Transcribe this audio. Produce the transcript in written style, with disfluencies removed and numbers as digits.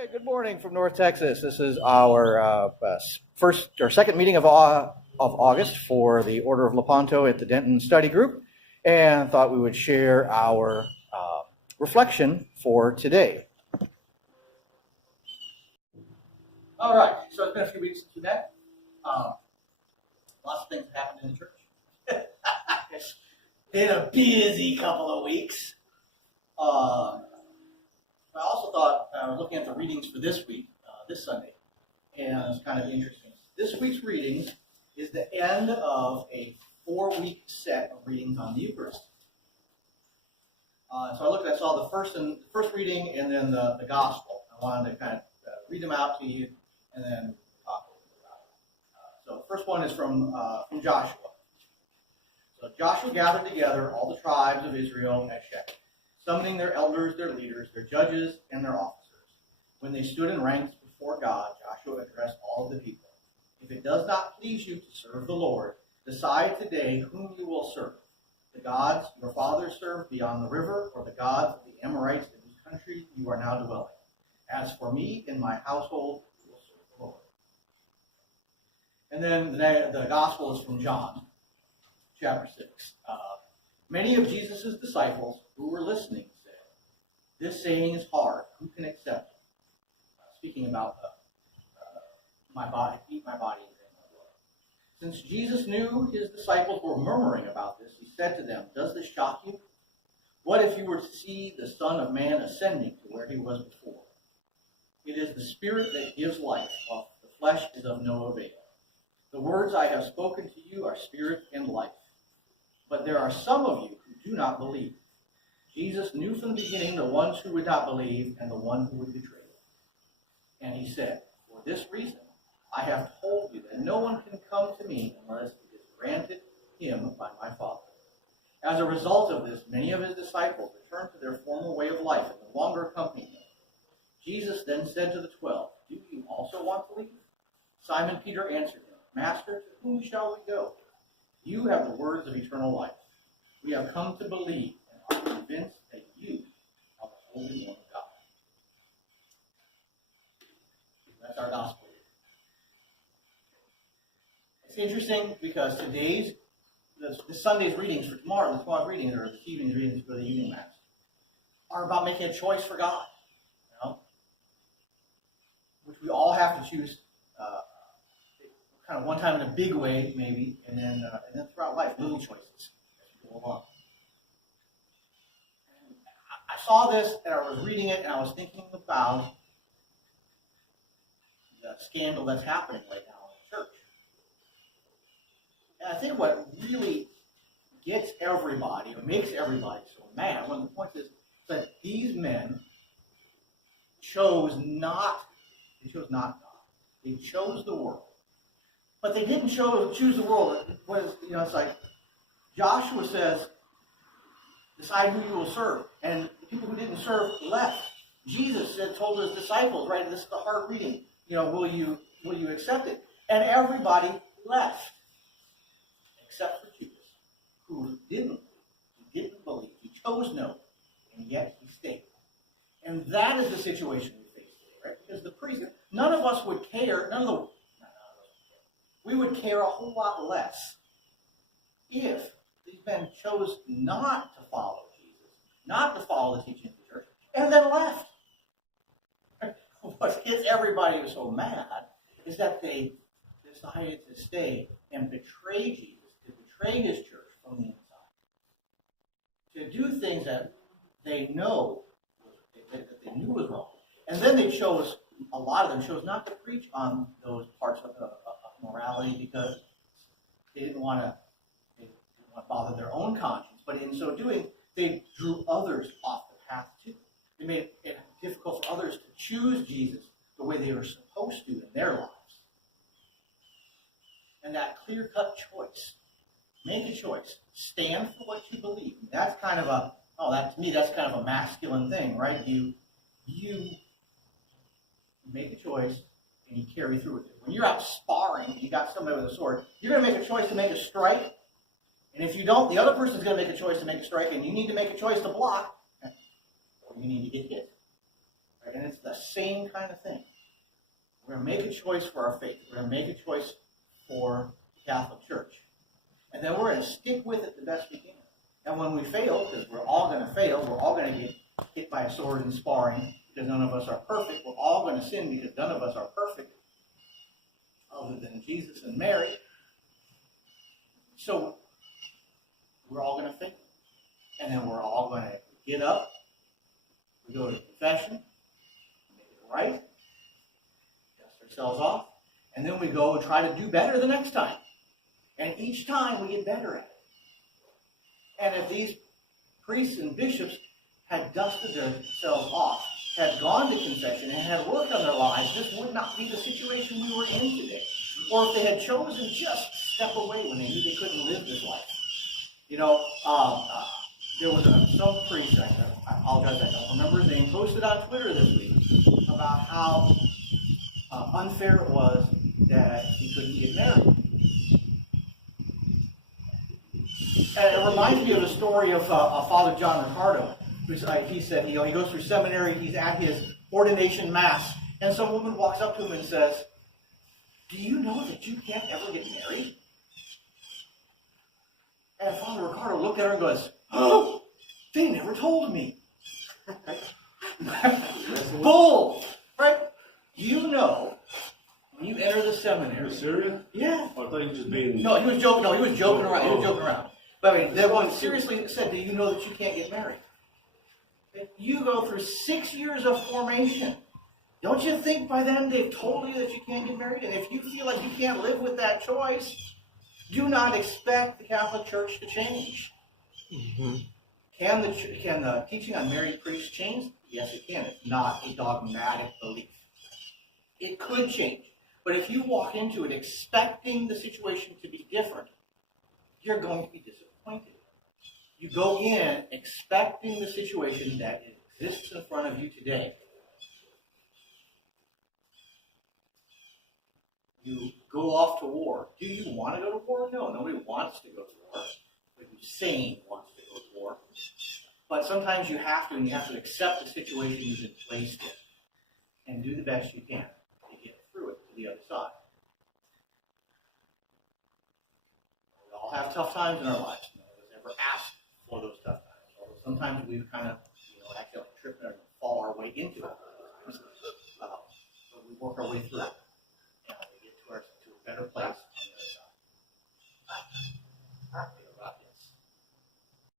Hey, good morning from North Texas. This is our second meeting of August for the Order of Lepanto at the Denton Study Group, and thought we would share our reflection for today. All right, so it's been a few weeks since we met. Lots of things happened in the church. It's been a busy couple of weeks. I also thought, looking at the readings for this week, this Sunday, and it's kind of interesting. This week's readings is the end of a 4-week set of readings on the Eucharist. So I saw the first reading and then the Gospel. I wanted to kind of read them out to you and then talk a little bit about it. So the first one is from Joshua. So Joshua gathered together all the tribes of Israel at Shechem, summoning their elders, their leaders, their judges, and their officers. When they stood in ranks before God, Joshua addressed all of the people. If it does not please you to serve the Lord, decide today whom you will serve. The gods your fathers served beyond the river, or the gods of the Amorites in whose country you are now dwelling. As for me and my household, we will serve the Lord. And then the gospel is from John, chapter 6. Many of Jesus' disciples who were listening said, "This saying is hard. Who can accept it?" Speaking about my body, eat my body and drink my blood. Since Jesus knew his disciples were murmuring about this, he said to them, "Does this shock you? What if you were to see the Son of Man ascending to where he was before? It is the Spirit that gives life, while the flesh is of no avail. The words I have spoken to you are spirit and life. But there are some of you who do not believe." Jesus knew from the beginning the ones who would not believe and the one who would betray him. And he said, "For this reason, I have told you that no one can come to me unless it is granted him by my Father." As a result of this, many of his disciples returned to their former way of life and no longer accompanied him. Jesus then said to the 12, "Do you also want to leave?" Simon Peter answered him, "Master, to whom shall we go? You have the words of eternal life. We have come to believe and are convinced that you are the Holy One of God." That's our gospel. It's interesting because this Sunday's readings for tomorrow's readings, or this evening's readings for the evening mass, are about making a choice for God, which we all have to choose. Kind of one time in a big way, maybe, and then throughout life, little choices as we go along. And I saw this, and I was reading it, and I was thinking about the scandal that's happening right now in the church. And I think what really gets everybody, or makes everybody so mad, one of the points is that these men chose not God. They chose the world. But they didn't choose the world. It's like Joshua says, "Decide who you will serve." And the people who didn't serve left. Jesus told his disciples, right, this is the hard reading, will you accept it? And everybody left. Except for Judas, who didn't believe. He chose no, and yet he stayed. And that is the situation we face today, right? Because the priest, none of us would care, we would care a whole lot less if these men chose not to follow Jesus, not to follow the teaching of the church, and then left. What gets everybody so mad is that they decided to stay and betray Jesus, to betray his church from the inside, to do things that they knew was wrong. And then a lot of them chose not to preach on those parts of morality because they didn't want to bother their own conscience. But in so doing, they drew others off the path too. They made it difficult for others to choose Jesus the way they were supposed to in their lives. And that clear-cut choice, make a choice, stand for what you believe. That's kind of to me, that's kind of a masculine thing, right? You make a choice and you carry through with it. When you're out sparring and you got somebody with a sword, you're going to make a choice to make a strike. And if you don't, the other person's going to make a choice to make a strike, and you need to make a choice to block, or you need to get hit. Right? And it's the same kind of thing. We're going to make a choice for our faith. We're going to make a choice for the Catholic Church. And then we're going to stick with it the best we can. And when we fail, because we're all going to fail, we're all going to get hit by a sword in sparring, because none of us are perfect. We're all going to sin because none of us are perfect, other than Jesus and Mary. So we're all going to fail. And then we're all going to get up. We go to confession, make it right, dust ourselves off, and then we go and try to do better the next time. And each time we get better at it. And if these priests and bishops had dusted themselves off, had gone to confession, and had worked on their lives, this would not be the situation we were in today. Or if they had chosen just to step away when they knew they couldn't live this life. You know, there was some priest, I apologize, I don't remember his name, posted on Twitter this week about how unfair it was that he couldn't get married. And it reminds me of the story of Father John Ricardo. He said, he goes through seminary, he's at his ordination mass, and some woman walks up to him and says, "Do you know that you can't ever get married?" And Father Ricardo looked at her and goes, "Oh, they never told me." Bull! Right? You know, when you enter the seminary. Are you serious? Yeah. I thought you were just being. No, he was joking. No, he was joking around. He was joking around. But I mean, the one seriously said, "Do you know that you can't get married? You go through 6 years of formation. Don't you think by then they've told you that you can't get married? And if you feel like you can't live with that choice, do not expect the Catholic Church to change." Mm-hmm. Can the teaching on married priests change? Yes, it can. It's not a dogmatic belief. It could change. But if you walk into it expecting the situation to be different, you're going to be disappointed. You go in expecting the situation that exists in front of you today. You go off to war. Do you want to go to war? No, nobody wants to go to war. But who's sane wants to go to war. But sometimes you have to, and you have to accept the situation you've been placed in and do the best you can to get through it to the other side. We all have tough times in our lives. None of us ever ask for those tough times. Although sometimes we kind of, accidentally trip and fall our way into it. But we work our way through it. And we get to a better place.